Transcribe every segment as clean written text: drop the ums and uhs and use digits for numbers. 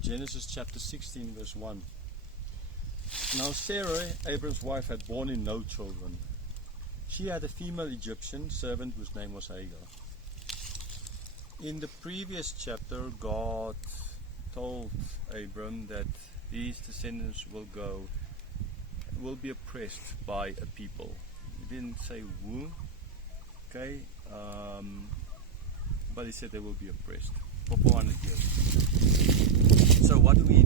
Genesis chapter 16 verse 1. Now Sarai, Abram's wife, had borne him no children. She had a female Egyptian servant whose name was Hagar. In the previous chapter, God told Abram that these descendants will be oppressed by a people. He didn't say who, okay, but he said they will be oppressed for 400 years. So what do we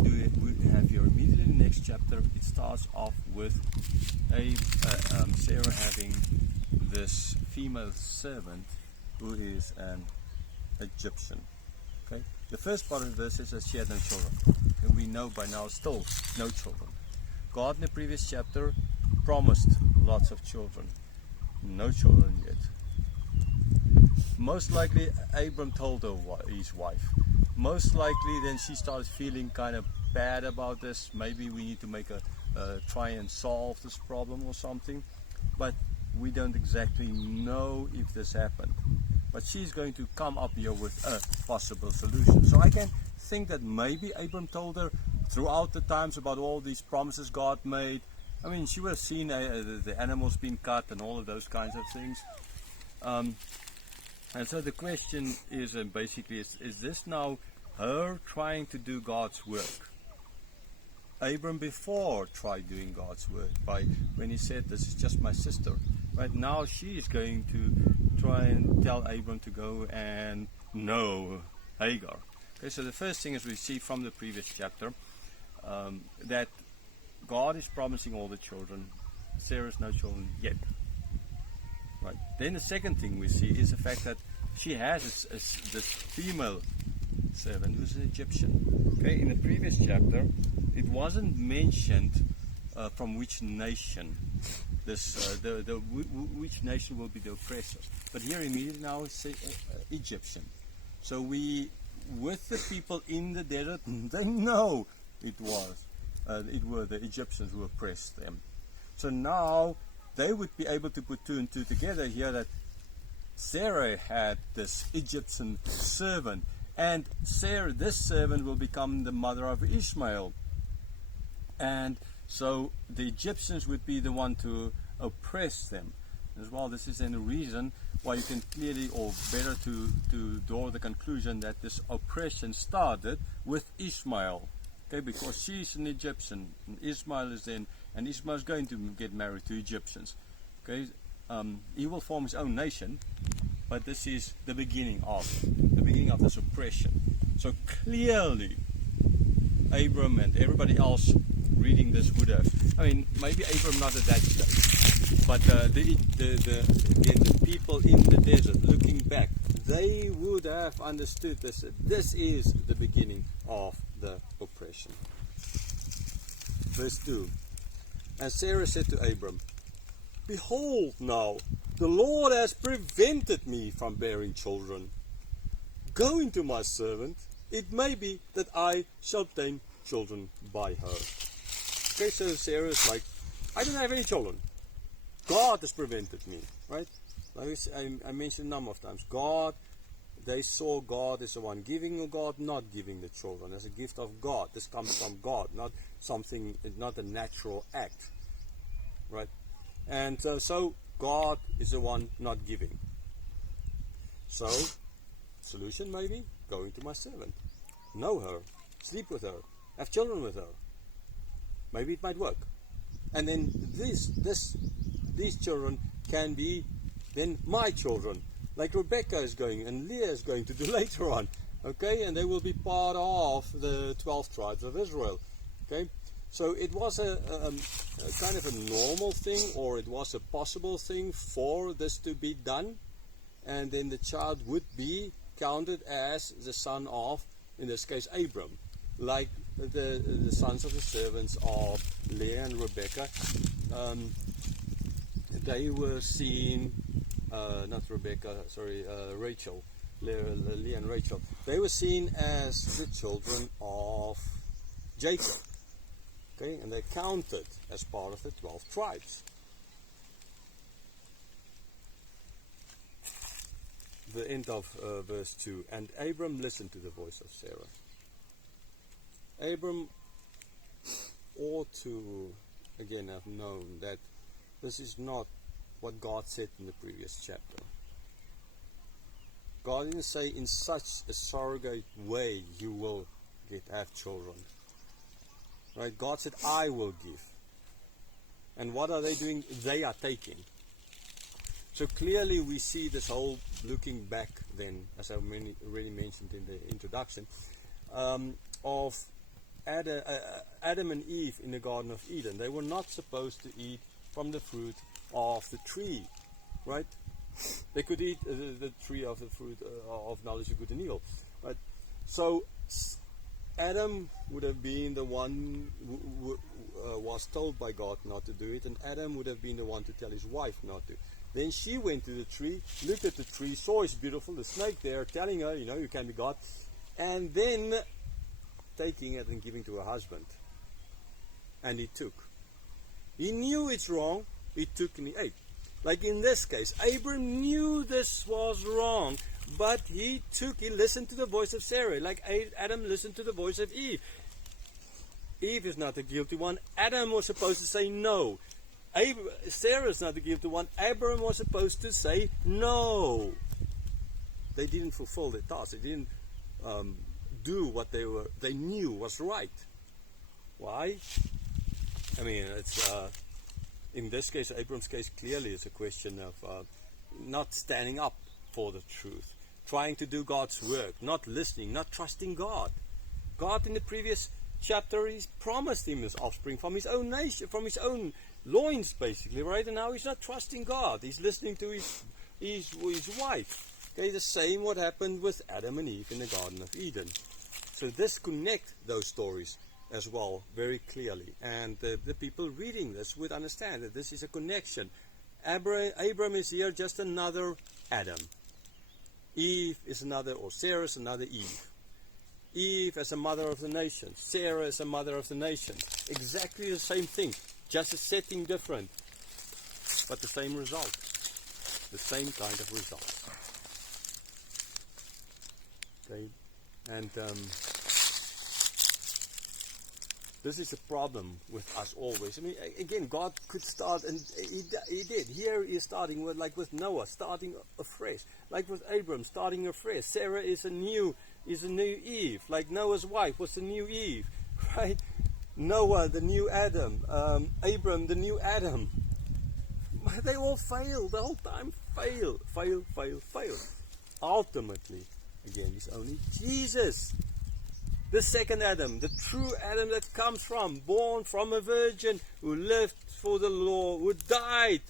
have here? Immediately in the next chapter, it starts off with Sarah having this female servant who is an Egyptian. Okay, the first part of this is that she had no children, and we know by now still no children. God in the previous chapter promised lots of children, no children yet. Most likely Abram told his wife. Most likely then she started feeling kind of bad about this. Maybe we need to try and solve this problem or something. But we don't exactly know if this happened. But she's going to come up here with a possible solution. So I can think that maybe Abram told her throughout the times about all these promises God made. I mean, she would have seen the animals being cut and all of those kinds of things. And so the question is basically, is this now her trying to do God's work? Abram before tried doing God's work when he said, this is just my sister. Right now she is going to try and tell Abram to go and know Hagar. Okay, so the first thing is we see from the previous chapter that God is promising all the children. Sarah has no children yet. Right. Then the second thing we see is the fact that she has this female servant who's an Egyptian. Okay, in the previous chapter, it wasn't mentioned from which nation which nation will be the oppressor. But here immediately now it's Egyptian. So with the people in the desert, they know it were the Egyptians who oppressed them. So now they would be able to put two and two together here, that Sarah had this Egyptian servant, and this servant will become the mother of Ishmael. And so the Egyptians would be the one to oppress them. As well, this is then a reason why you can clearly, or better to draw the conclusion that this oppression started with Ishmael. Okay, because she's an Egyptian, and Ishmael is going to get married to Egyptians. Okay, he will form his own nation, but this is the beginning of this oppression. So clearly, Abram and everybody else reading this would have. I mean, maybe Abram not at that stage, but the people in the desert looking back, they would have understood this. This is the beginning of the oppression. Verse 2. And Sarah said to Abram, "Behold now, the Lord has prevented me from bearing children. Go into my servant. It may be that I shall obtain children by her." Okay, so Sarah is like, I don't have any children. God has prevented me, right? Like I mentioned a number of times, they saw God as the one giving, or God not giving the children, as a gift of God. This comes from God, not a natural act, right? And so God is the one not giving. So, solution maybe, go into my servant, know her, sleep with her, have children with her. Maybe it might work. And then these children can be then my children, like Rebecca is going and Leah is going to do later on. Okay, and they will be part of the 12 tribes of Israel. Okay, so it was a kind of a normal thing, or it was a possible thing for this to be done, and then the child would be counted as the son of, in this case, Abram, like the sons of the servants of Leah and Rebecca. They were seen, Rachel, Leah and Rachel. They were seen as the children of Jacob. Okay, and they counted as part of the 12 tribes. The end of verse 2. And Abram listened to the voice of Sarah. Abram ought to, again, have known that this is not what God said in the previous chapter. God didn't say in such a surrogate way you will have children. Right? God said, I will give. And what are they doing? They are taking. So clearly we see this whole looking back then, as I already mentioned in the introduction, of Adam and Eve in the Garden of Eden. They were not supposed to eat from the fruit of the tree, right? They could eat the tree of the fruit of knowledge of good and evil, right? So Adam would have been the one who was told by God not to do it, and Adam would have been the one to tell his wife not to. Then she went to the tree, looked at the tree, saw it's beautiful, the snake there, telling her, you can be God, and then taking it and giving to her husband. And he took. He knew it's wrong, he took and he ate. Like in this case, Abram knew this was wrong, but he listened to the voice of Sarai, like Adam listened to the voice of Eve. Eve is not the guilty one. Adam was supposed to say no. Sarah is not the guilty one. Abram was supposed to say no. They didn't fulfill their task. They didn't do what they knew was right. Why? I mean, it's in this case, Abram's case, clearly it's a question of not standing up for the truth, trying to do God's work, not listening, not trusting God. God in the previous chapter, He's promised him his offspring from his own nation, from his own loins, basically, right? And now he's not trusting God. He's listening to his wife. Okay, the same what happened with Adam and Eve in the Garden of Eden. So this connect those stories as well very clearly, and the people reading this would understand that this is a connection. Abram is here just another Adam. Eve is another, or Sarah is another Eve. Eve as a mother of the nations. Sarah as a mother of the nations. Exactly the same thing, just a setting different, but the same result, the same kind of result. Okay, and this is a problem with us always. I mean, again, God could start, and He did. Here He is starting with Noah, starting afresh. Like with Abram, starting afresh. Sarah is a new Eve. Like Noah's wife was the new Eve, right? Noah, the new Adam. Abram, the new Adam. They all fail the whole time. Fail. Ultimately, again, it's only Jesus. The second Adam, the true Adam that comes born from a virgin, who lived for the law, who died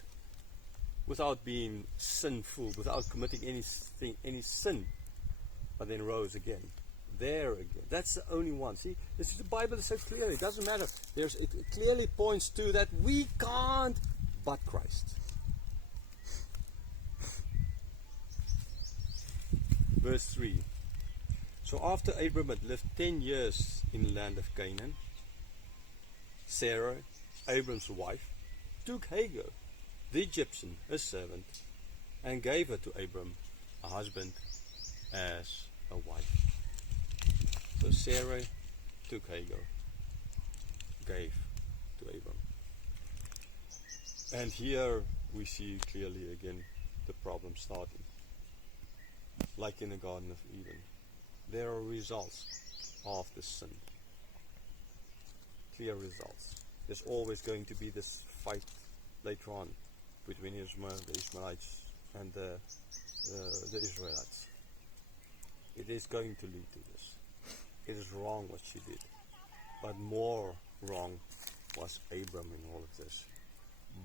without being sinful, without committing any sin, but then rose again. There again. That's the only one. See, the Bible is so clear. It doesn't matter. It clearly points to that we can't but Christ. Verse 3. So after Abram had lived 10 years in the land of Canaan, Sarah, Abram's wife, took Hagar, the Egyptian, a servant, and gave her to Abram, a husband, as a wife. So Sarah took Hagar, gave to Abram. And here we see clearly again the problem starting. Like in the Garden of Eden. There are results of the sin. Clear results. There's always going to be this fight later on between the Ishmaelites and the Israelites. It is going to lead to this. It is wrong what she did. But more wrong was Abram in all of this.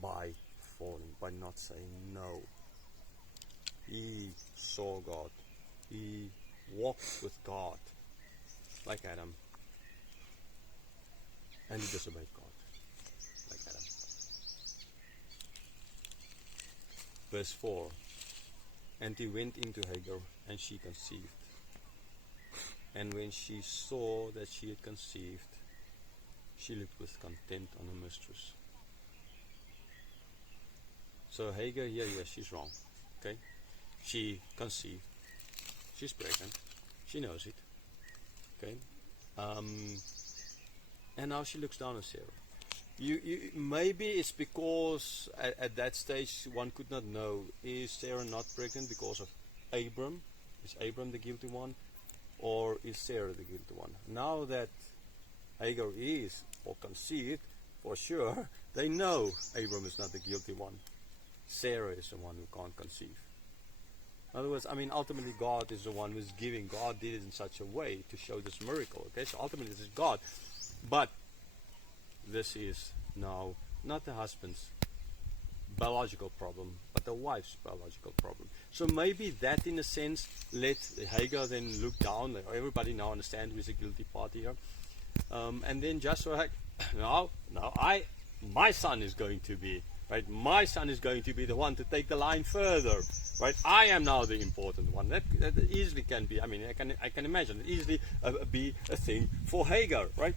By falling, by not saying no. He saw God. He walked with God like Adam, and he disobeyed God like Adam. Verse 4. And he went into Hagar, and she conceived. And when she saw that she had conceived, she looked with contempt on her mistress. So Hagar here, yes, she's wrong. Okay, she conceived. She's pregnant. She knows it. Okay. And now she looks down on Sarah. Maybe it's because at that stage one could not know, is Sarah not pregnant because of Abram? Is Abram the guilty one? Or is Sarah the guilty one? Now that Hagar is, or conceived, for sure, they know Abram is not the guilty one. Sarah is the one who can't conceive. In other words, ultimately God is the one who's giving. God did it in such a way to show this miracle. Okay, so ultimately this is God. But this is now not the husband's biological problem, but the wife's biological problem. So maybe that, in a sense, let Hagar then look down. Everybody now understand who is a guilty party here. And then just so my son is going to be, right? My son is going to be the one to take the line further, right? I am now the important one. That easily can be. I can imagine it easily be a thing for Hagar, right?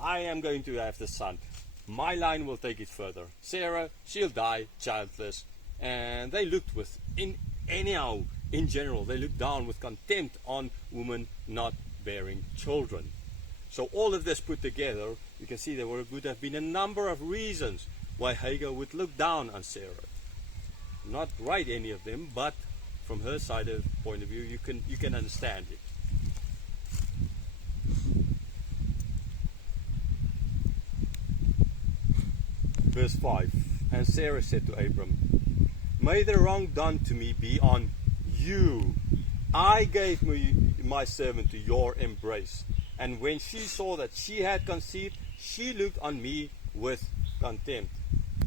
I am going to have the son. My line will take it further. Sarah, she'll die childless. And they looked in general, they looked down with contempt on women not bearing children. So all of this put together, you can see there would have been a number of reasons why Hagar would look down on Sarah. Not right, any of them, but from her side of point of view, you can understand it. Verse 5, and Sarah said to Abram, may the wrong done to me be on you. I gave my servant to your embrace, and when she saw that she had conceived, she looked on me with contempt.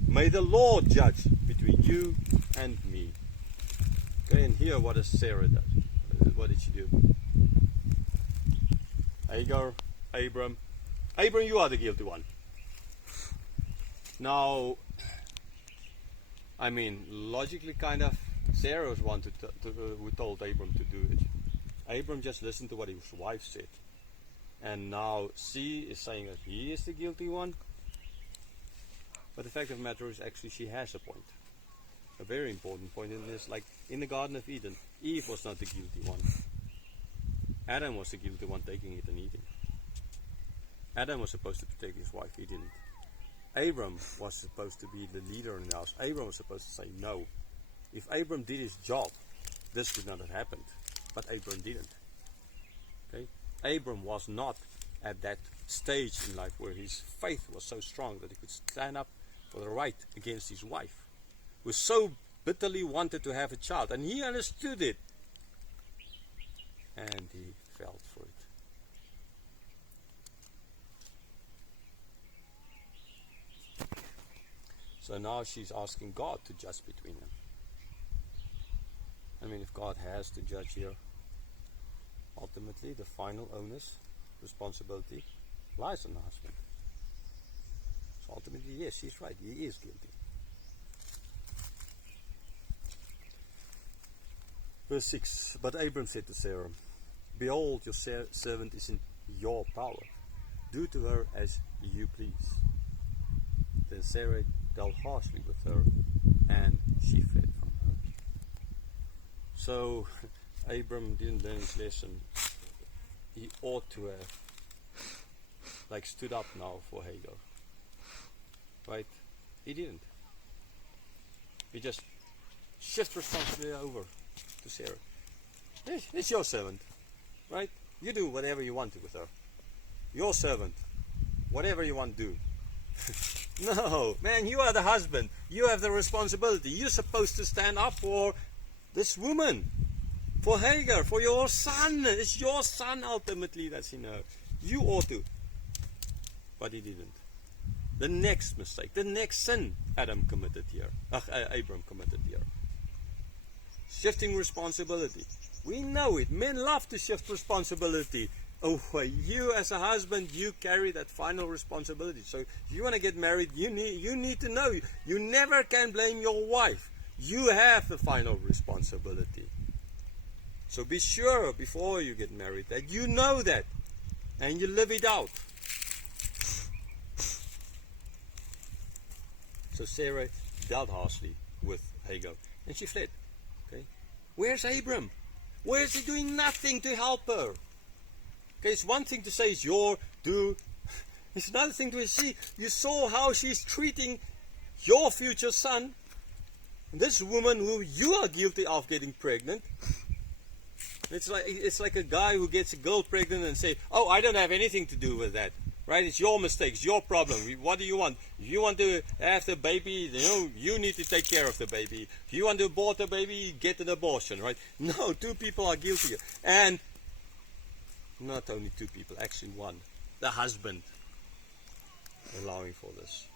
May the Lord judge between you and me. Okay, and here what does Sarah do? What did she do? Hagar, Abram, you are the guilty one. Now, logically, kind of, Sarah was one who told Abram to do it. Abram just listened to what his wife said. And now she is saying that he is the guilty one. But the fact of the matter is, actually, she has a point. A very important point in this. Like in the Garden of Eden, Eve was not the guilty one. Adam was the guilty one taking it and eating. Adam was supposed to protect his wife, he didn't. Abram was supposed to be the leader in the house. Abram was supposed to say no. If Abram did his job, this would not have happened. But Abram didn't. Okay? Abram was not at that stage in life where his faith was so strong that he could stand up for the right against his wife, who so bitterly wanted to have a child. And he understood it. And he fell for it. So now she's asking God to judge between them. If God has to judge here, ultimately the final onus, responsibility, lies on the husband. So ultimately, yes, she's right, he is guilty. Verse 6, but Abram said to Sarah, behold, your servant is in your power. Do to her as you please. Then Sarah dealt harshly with her, and she fled from her. So Abram didn't learn his lesson. He ought to have stood up now for Hagar. Right? He didn't. He just shifted responsibility over to Sarah. It's your servant. Right? You do whatever you want to with her. Your servant. Whatever you want to do. No, man, you are the husband. You have the responsibility. You're supposed to stand up for this woman, for Hagar, for your son. It's your son ultimately that's in her. You ought to. But he didn't. The next mistake, the next sin Abram committed here. Shifting responsibility. We know it. Men love to shift responsibility. Oh, you as a husband, you carry that final responsibility. So if you want to get married, you need to know you never can blame your wife. You have the final responsibility. So be sure before you get married that you know that and you live it out. So Sarah dealt harshly with Hagar and she fled. Okay, where's Abram? Where is he doing nothing to help her? Okay, it's one thing to say it's your do. It's another thing to see. You saw how she's treating your future son. This woman who you are guilty of getting pregnant. It's like a guy who gets a girl pregnant and say, "Oh, I don't have anything to do with that." Right? It's your mistake. It's your problem. What do you want? You want to have the baby? You need to take care of the baby. You want to abort the baby? Get an abortion. Right? No, two people are guilty, and not only two people, actually one. The husband allowing for this.